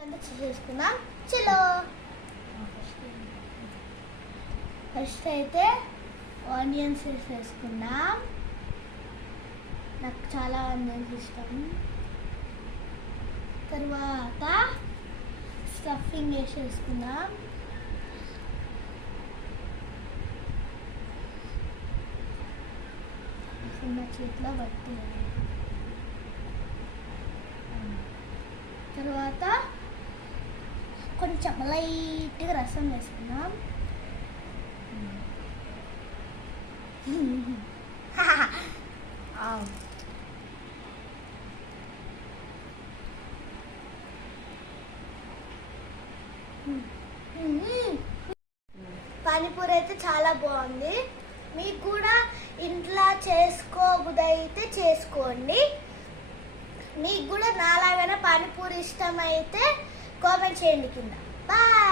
చేసుకుందాం. చలో ఫస్ట్ అయితే ఆనియన్స్ వేసేసుకుందాం. నాకు చాలా ఆనియన్స్ ఇష్టం. తర్వాత స్టఫింగ్ వేసేసుకుందాం. చిన్న చేతిలో పట్టి తర్వాత కొంచెం లైట్గా రసం వేసుకుందాం. పానీపూరి అయితే చాలా బాగుంది. మీకు కూడా ఇంట్లో చేసుకోబుదైతే చేసుకోండి. మీకు కూడా నాలాగానే పానీపూరి ఇష్టమైతే కామెంట్ చేయండి కింద. బాయ్.